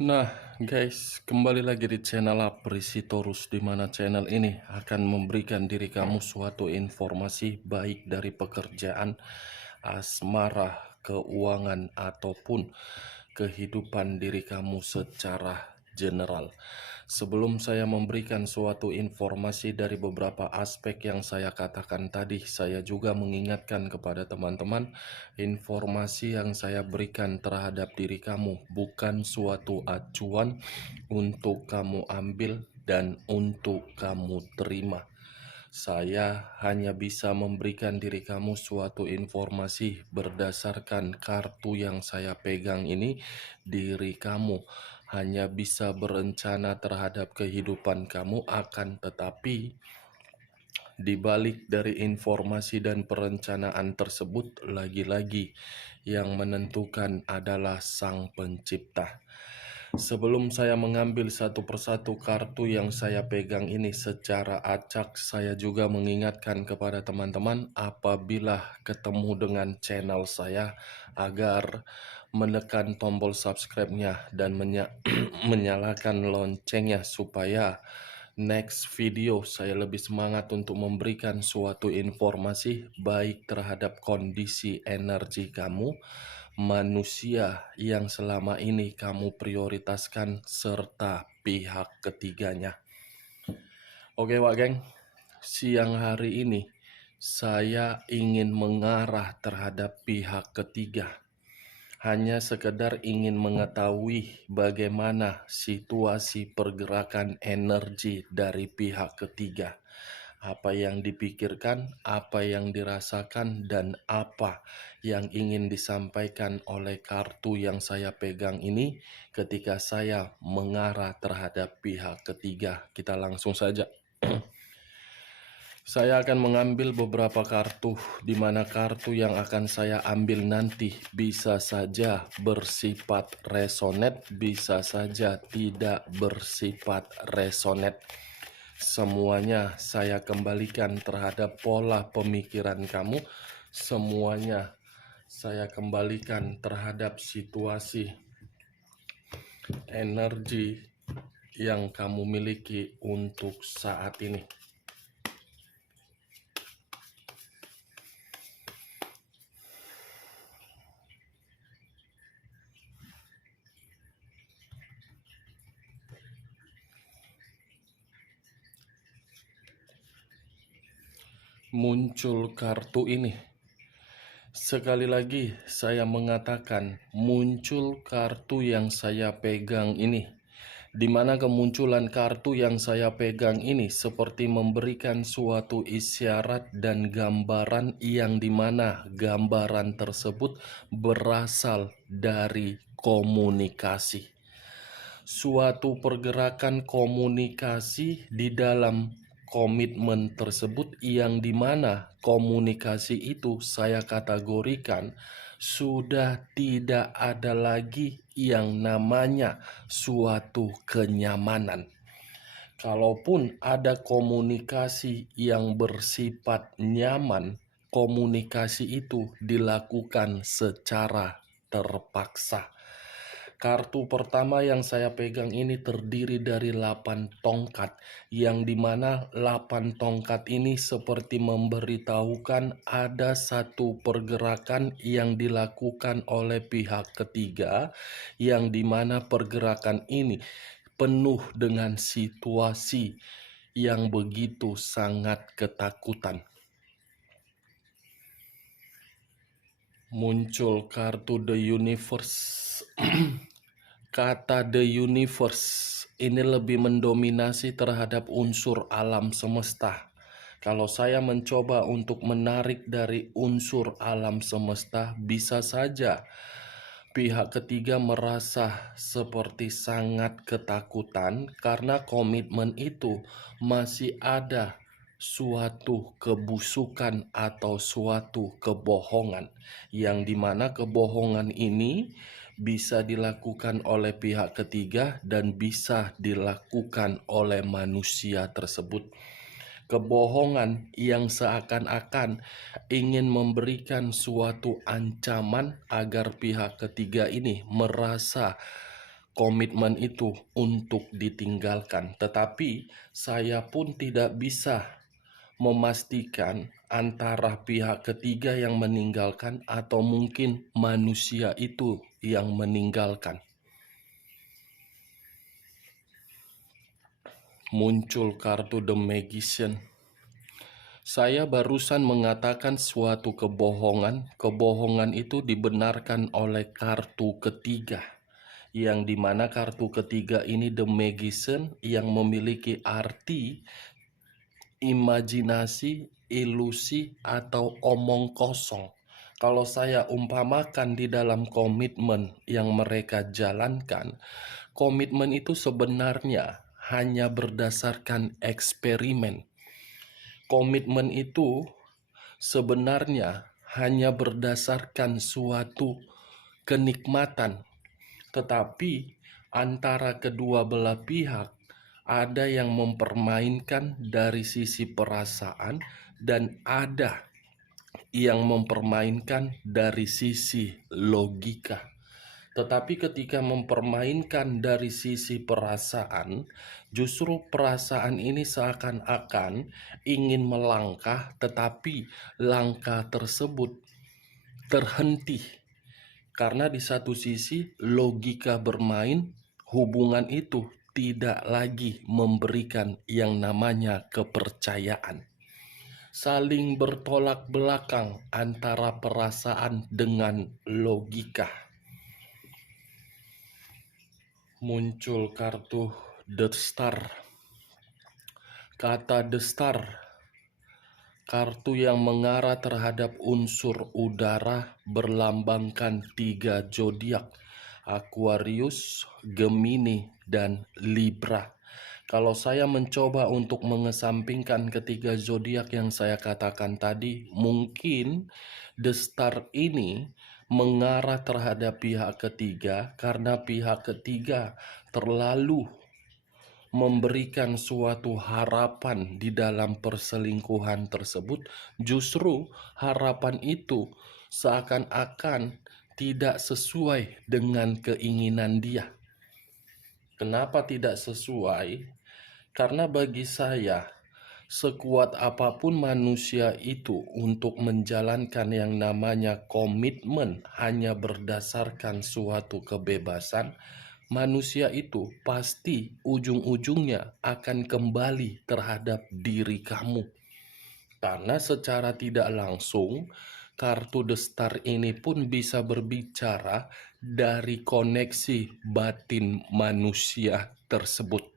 Nah, guys, kembali lagi di channel Aprisi Torus, di mana channel ini akan memberikan diri kamu suatu informasi baik dari pekerjaan, asmara, keuangan, ataupun kehidupan diri kamu secara general. Sebelum saya memberikan suatu informasi dari beberapa aspek yang saya katakan tadi, saya juga mengingatkan kepada teman-teman, informasi yang saya berikan terhadap diri kamu bukan suatu acuan untuk kamu ambil dan untuk kamu terima. Saya hanya bisa memberikan diri kamu suatu informasi berdasarkan kartu yang saya pegang ini. Diri kamu hanya bisa berencana terhadap kehidupan kamu, akan tetapi di balik dari informasi dan perencanaan tersebut, lagi-lagi yang menentukan adalah Sang Pencipta. Sebelum saya mengambil satu persatu kartu yang saya pegang ini secara acak, saya juga mengingatkan kepada teman-teman apabila ketemu dengan channel saya agar menekan tombol subscribe-nya dan menyalakan loncengnya supaya next video saya lebih semangat untuk memberikan suatu informasi baik terhadap kondisi energi kamu, manusia yang selama ini kamu prioritaskan, serta pihak ketiganya. Oke Wak Geng, siang hari ini saya ingin mengarah terhadap pihak ketiga. Hanya sekedar ingin mengetahui bagaimana situasi pergerakan energi dari pihak ketiga. Apa yang dipikirkan, apa yang dirasakan, dan apa yang ingin disampaikan oleh kartu yang saya pegang ini ketika saya mengarah terhadap pihak ketiga. Kita langsung saja. Saya akan mengambil beberapa kartu, di mana kartu yang akan saya ambil nanti bisa saja bersifat resonet, bisa saja tidak bersifat resonet. Semuanya saya kembalikan terhadap pola pemikiran kamu. Semuanya saya kembalikan terhadap situasi energi yang kamu miliki untuk saat ini. Muncul kartu ini. Sekali lagi saya mengatakan muncul kartu yang saya pegang ini, di mana kemunculan kartu yang saya pegang ini seperti memberikan suatu isyarat dan gambaran, yang dimana gambaran tersebut berasal dari komunikasi. Suatu pergerakan komunikasi di dalam komitmen tersebut, yang dimana komunikasi itu saya kategorikan sudah tidak ada lagi yang namanya suatu kenyamanan. Kalaupun ada komunikasi yang bersifat nyaman, komunikasi itu dilakukan secara terpaksa. Kartu pertama yang saya pegang ini terdiri dari 8 tongkat, yang dimana 8 tongkat ini seperti memberitahukan ada satu pergerakan yang dilakukan oleh pihak ketiga, yang dimana pergerakan ini penuh dengan situasi yang begitu sangat ketakutan. Muncul kartu The Universe. Kata The Universe ini lebih mendominasi terhadap unsur alam semesta. Kalau saya mencoba untuk menarik dari unsur alam semesta, bisa saja pihak ketiga merasa seperti sangat ketakutan karena komitmen itu masih ada suatu kebusukan atau suatu kebohongan, yang dimana kebohongan ini bisa dilakukan oleh pihak ketiga dan bisa dilakukan oleh manusia tersebut. Kebohongan yang seakan-akan ingin memberikan suatu ancaman agar pihak ketiga ini merasa komitmen itu untuk ditinggalkan. Tetapi saya pun tidak bisa memastikan antara pihak ketiga yang meninggalkan atau mungkin manusia itu yang meninggalkan. Muncul kartu The Magician. Saya barusan mengatakan suatu kebohongan. Kebohongan itu dibenarkan oleh kartu ketiga, yang dimana kartu ketiga ini The Magician yang memiliki arti imajinasi, ilusi, atau omong kosong. Kalau saya umpamakan di dalam komitmen yang mereka jalankan, komitmen itu sebenarnya hanya berdasarkan eksperimen. Komitmen itu sebenarnya hanya berdasarkan suatu kenikmatan, tetapi antara kedua belah pihak ada yang mempermainkan dari sisi perasaan dan ada yang mempermainkan dari sisi logika. Tetapi ketika mempermainkan dari sisi perasaan, justru perasaan ini seakan-akan ingin melangkah, tetapi langkah tersebut terhenti. Karena di satu sisi logika bermain, hubungan itu tidak lagi memberikan yang namanya kepercayaan. Saling bertolak belakang antara perasaan dengan logika. Muncul kartu The Star. Kata The Star, kartu yang mengarah terhadap unsur udara, berlambangkan 3 zodiak: Aquarius, Gemini, dan Libra. Kalau saya mencoba untuk mengesampingkan ketiga zodiak yang saya katakan tadi, mungkin The Star ini mengarah terhadap pihak ketiga karena pihak ketiga terlalu memberikan suatu harapan di dalam perselingkuhan tersebut. Justru harapan itu seakan-akan tidak sesuai dengan keinginan dia. Kenapa tidak sesuai? Karena bagi saya, sekuat apapun manusia itu untuk menjalankan yang namanya komitmen hanya berdasarkan suatu kebebasan, manusia itu pasti ujung-ujungnya akan kembali terhadap diri kamu. Karena secara tidak langsung, kartu The Star ini pun bisa berbicara dari koneksi batin manusia tersebut.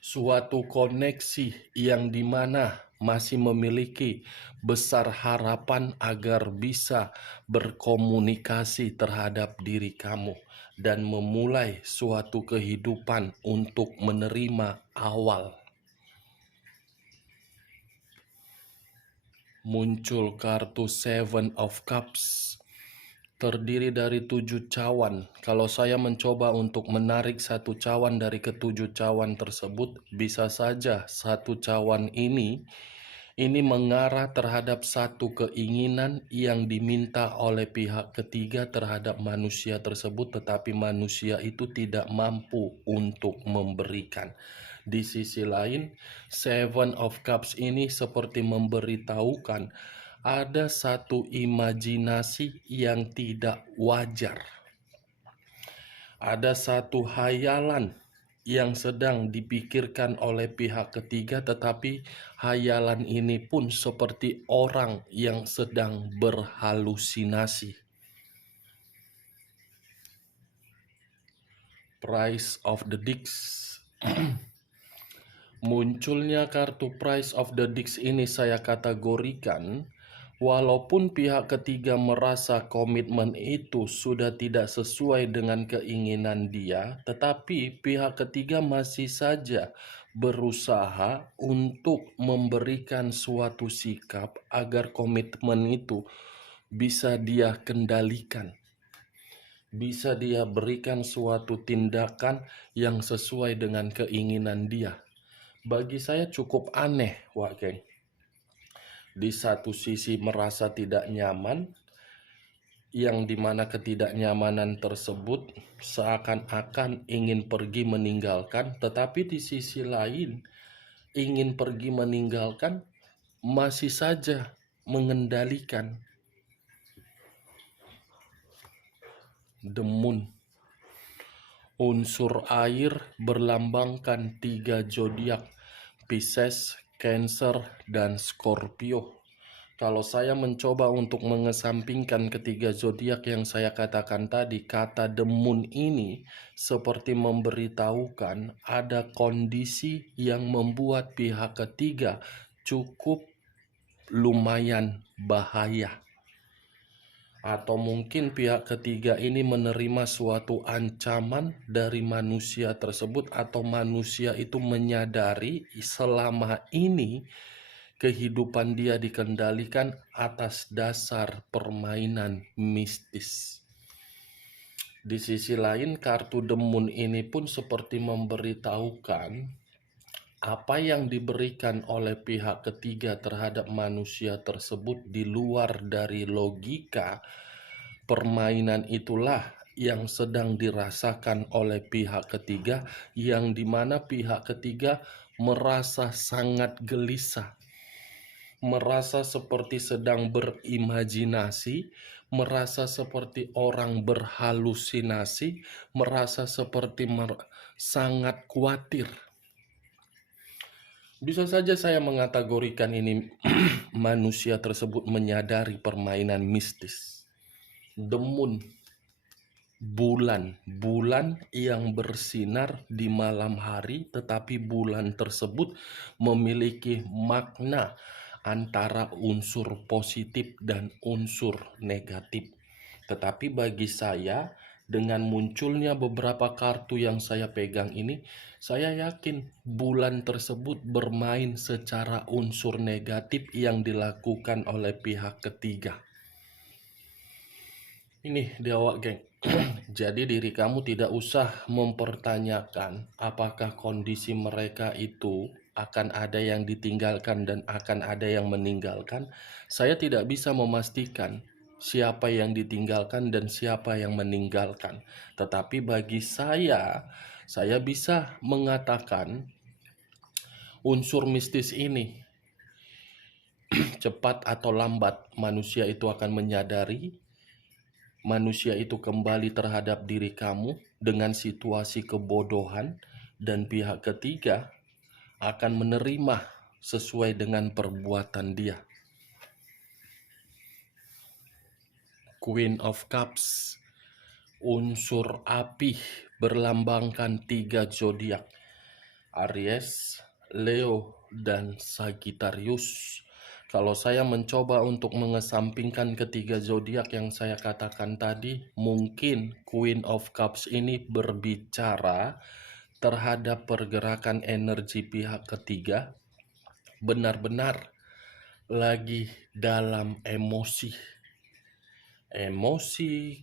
Suatu koneksi yang dimana masih memiliki besar harapan agar bisa berkomunikasi terhadap diri kamu dan memulai suatu kehidupan untuk menerima awal. Muncul kartu Seven of Cups. Terdiri dari 7 cawan. Kalau saya mencoba untuk menarik satu cawan dari ketujuh cawan tersebut, bisa saja satu cawan ini mengarah terhadap satu keinginan yang diminta oleh pihak ketiga terhadap manusia tersebut, tetapi manusia itu tidak mampu untuk memberikan. Di sisi lain, Seven of Cups ini seperti memberitahukan ada satu imajinasi yang tidak wajar. Ada satu hayalan yang sedang dipikirkan oleh pihak ketiga, tetapi hayalan ini pun seperti orang yang sedang berhalusinasi. Price of the Dicks. Munculnya kartu Price of the Dicks ini saya kategorikan, walaupun pihak ketiga merasa komitmen itu sudah tidak sesuai dengan keinginan dia, tetapi pihak ketiga masih saja berusaha untuk memberikan suatu sikap agar komitmen itu bisa dia kendalikan. Bisa dia berikan suatu tindakan yang sesuai dengan keinginan dia. Bagi saya cukup aneh, Wak Geng. Di satu sisi merasa tidak nyaman, yang dimana ketidaknyamanan tersebut seakan-akan ingin pergi meninggalkan, tetapi di sisi lain ingin pergi meninggalkan masih saja mengendalikan. The Moon, unsur air, berlambangkan 3 zodiak, Pisces, Cancer, dan Scorpio. Kalau saya mencoba untuk mengesampingkan ketiga zodiak yang saya katakan tadi, kata The Moon ini seperti memberitahukan ada kondisi yang membuat pihak ketiga cukup lumayan bahaya. Atau mungkin pihak ketiga ini menerima suatu ancaman dari manusia tersebut, atau manusia itu menyadari selama ini kehidupan dia dikendalikan atas dasar permainan mistis. Di sisi lain, kartu The Moon ini pun seperti memberitahukan apa yang diberikan oleh pihak ketiga terhadap manusia tersebut di luar dari logika. Permainan itulah yang sedang dirasakan oleh pihak ketiga, yang dimana pihak ketiga merasa sangat gelisah, merasa seperti sedang berimajinasi, merasa seperti orang berhalusinasi, merasa seperti sangat khawatir. Bisa saja saya mengategorikan ini manusia tersebut menyadari permainan mistis. The Moon, bulan yang bersinar di malam hari, tetapi bulan tersebut memiliki makna antara unsur positif dan unsur negatif. Tetapi bagi saya, dengan munculnya beberapa kartu yang saya pegang ini, saya yakin bulan tersebut bermain secara unsur negatif yang dilakukan oleh pihak ketiga. Ini dia awak geng. Jadi diri kamu tidak usah mempertanyakan apakah kondisi mereka itu akan ada yang ditinggalkan dan akan ada yang meninggalkan. Saya tidak bisa memastikan siapa yang ditinggalkan dan siapa yang meninggalkan. Tetapi bagi saya bisa mengatakan unsur mistis ini cepat atau lambat manusia itu akan menyadari, manusia itu kembali terhadap diri kamu dengan situasi kebodohan, dan pihak ketiga akan menerima sesuai dengan perbuatan dia. Queen of Cups, unsur api, berlambangkan 3 zodiak, Aries, Leo, dan Sagittarius. Kalau saya mencoba untuk mengesampingkan ketiga zodiak yang saya katakan tadi, mungkin Queen of Cups ini berbicara terhadap pergerakan energi pihak ketiga benar-benar lagi dalam emosi,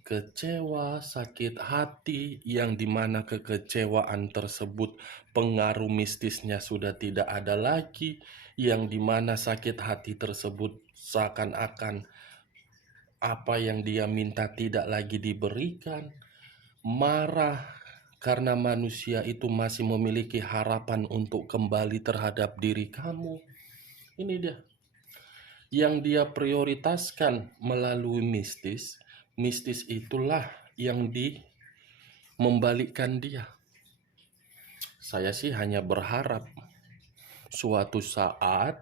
kecewa, sakit hati, yang dimana kekecewaan tersebut pengaruh mistisnya sudah tidak ada lagi, yang dimana sakit hati tersebut seakan-akan apa yang dia minta tidak lagi diberikan, marah karena manusia itu masih memiliki harapan untuk kembali terhadap diri kamu. Ini dia yang dia prioritaskan melalui mistis. Mistis itulah yang membalikkan dia. Saya sih hanya berharap suatu saat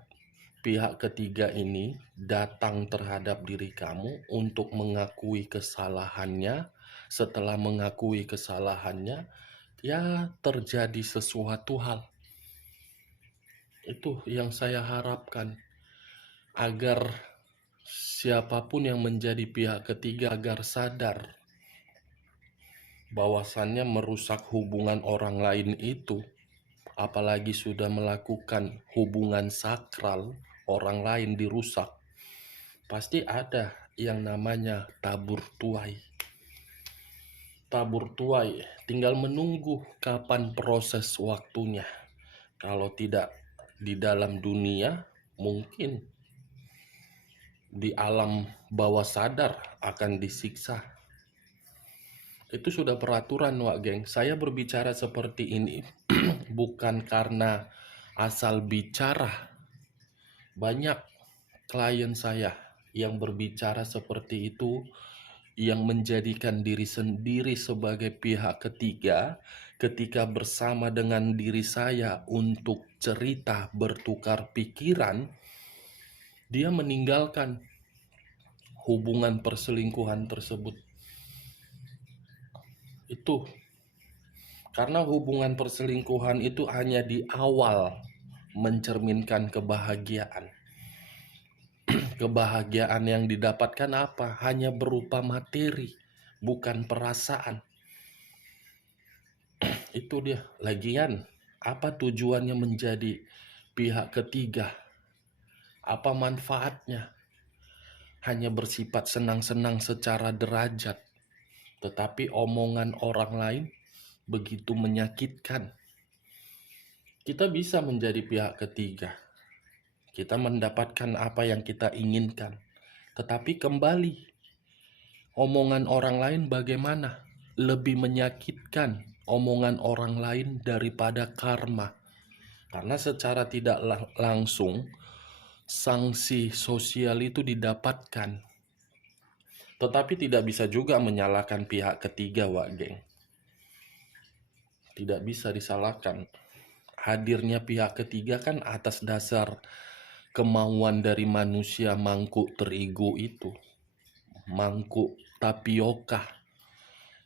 pihak ketiga ini datang terhadap diri kamu untuk mengakui kesalahannya. Setelah mengakui kesalahannya, ya terjadi sesuatu hal. Itu yang saya harapkan, agar siapapun yang menjadi pihak ketiga agar sadar bahwasannya merusak hubungan orang lain itu, apalagi sudah melakukan hubungan sakral, orang lain dirusak, pasti ada yang namanya tabur tuai. Tabur tuai tinggal menunggu kapan proses waktunya. Kalau tidak di dalam dunia, mungkin di alam bawah sadar akan disiksa. Itu sudah peraturan, Wak Geng. Saya berbicara seperti ini bukan karena asal bicara. Banyak klien saya yang berbicara seperti itu, yang menjadikan diri sendiri sebagai pihak ketiga ketika bersama dengan diri saya untuk cerita bertukar pikiran, dia meninggalkan hubungan perselingkuhan tersebut. Itu karena hubungan perselingkuhan itu hanya di awal mencerminkan kebahagiaan. Kebahagiaan yang didapatkan apa? Hanya berupa materi, bukan perasaan. Itu dia. Lagian, apa tujuannya menjadi pihak ketiga? Apa manfaatnya? Hanya bersifat senang-senang secara derajat. Tetapi omongan orang lain begitu menyakitkan. Kita bisa menjadi pihak ketiga. Kita mendapatkan apa yang kita inginkan. Tetapi kembali, omongan orang lain bagaimana? Lebih menyakitkan omongan orang lain daripada karma. Karena secara tidak langsung, sanksi sosial itu didapatkan. Tetapi tidak bisa juga menyalahkan pihak ketiga, Wak Geng. Tidak bisa disalahkan. Hadirnya pihak ketiga kan atas dasar kemauan dari manusia mangkuk terigu itu. Mangkuk tapioka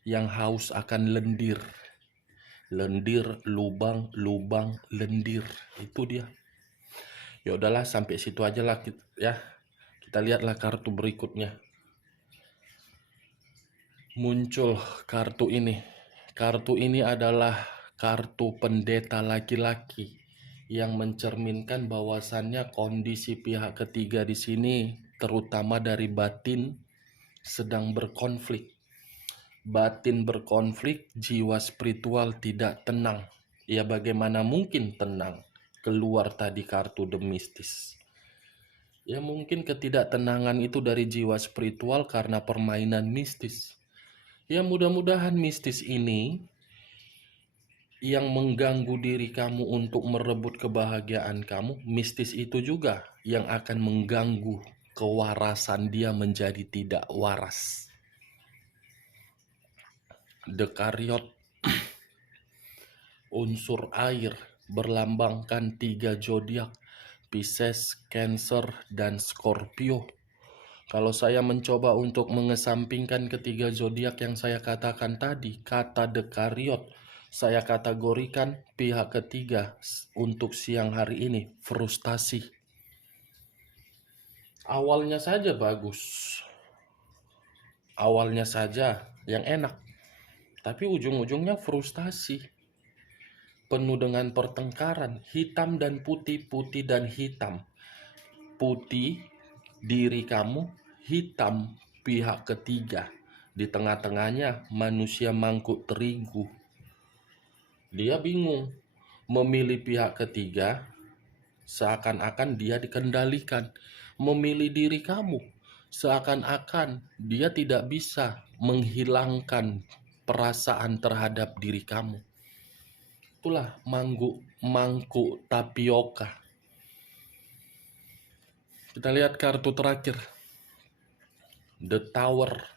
yang haus akan lendir. Lendir, lubang, lubang, lendir. Itu dia. Ya udahlah, sampai situ aja lah ya. Kita lihatlah kartu berikutnya. Muncul kartu ini. Kartu ini adalah kartu pendeta laki-laki yang mencerminkan bahwasannya kondisi pihak ketiga di sini, terutama dari batin, sedang berkonflik. Batin berkonflik, jiwa spiritual tidak tenang. Ya bagaimana mungkin tenang? Keluar tadi kartu The Mistis. Ya mungkin ketidaktenangan itu dari jiwa spiritual karena permainan mistis. Ya mudah-mudahan mistis ini yang mengganggu diri kamu untuk merebut kebahagiaan kamu, mistis itu juga yang akan mengganggu kewarasan dia menjadi tidak waras. Dekariot, unsur air, berlambangkan 3 zodiak, Pisces, Cancer, dan Scorpio. Kalau saya mencoba untuk mengesampingkan ketiga zodiak yang saya katakan tadi, kata Dekariot, saya kategorikan pihak ketiga untuk siang hari ini, frustasi. Awalnya saja bagus. Awalnya saja yang enak. Tapi ujung-ujungnya frustasi. Penuh dengan pertengkaran, hitam dan putih, putih dan hitam. Putih diri kamu, hitam pihak ketiga. Di tengah-tengahnya manusia mangkuk terigu. Dia bingung memilih pihak ketiga, seakan-akan dia dikendalikan. Memilih diri kamu, seakan-akan dia tidak bisa menghilangkan perasaan terhadap diri kamu. Itulah mangkuk tapioka. Kita lihat kartu terakhir, The Tower.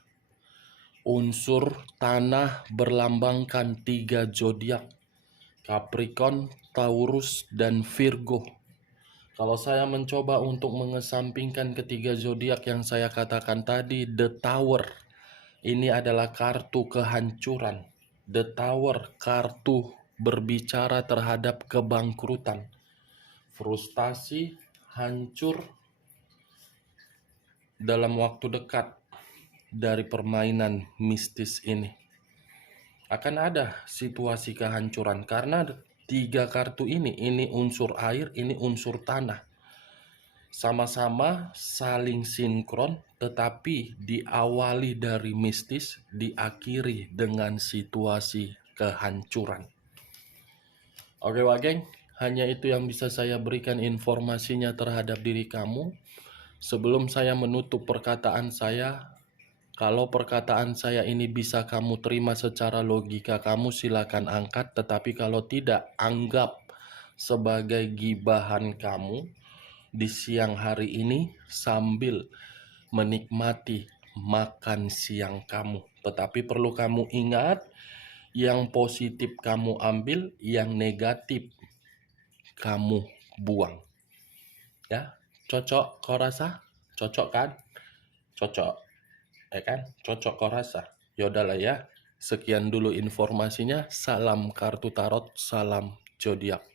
Unsur tanah berlambangkan 3 zodiak, Capricorn, Taurus, dan Virgo. Kalau saya mencoba untuk mengesampingkan ketiga zodiak yang saya katakan tadi, The Tower ini adalah kartu kehancuran. The Tower, kartu berbicara terhadap kebangkrutan, frustasi, hancur dalam waktu dekat dari permainan mistis ini. Akan ada situasi kehancuran karena 3 kartu ini unsur air, ini unsur tanah. Sama-sama saling sinkron, tetapi diawali dari mistis, diakhiri dengan situasi kehancuran. Oke Wak Geng, hanya itu yang bisa saya berikan informasinya terhadap diri kamu. Sebelum saya menutup perkataan saya, kalau perkataan saya ini bisa kamu terima secara logika, kamu silakan angkat. Tetapi kalau tidak, anggap sebagai gibahan kamu di siang hari ini sambil menikmati makan siang kamu. Tetapi perlu kamu ingat, yang positif kamu ambil, yang negatif kamu buang. Ya, cocok kau rasa? Cocok kan? Cocok, ya kan? Cocok kau rasa? Yaudahlah ya. Sekian dulu informasinya. Salam kartu tarot, salam zodiak.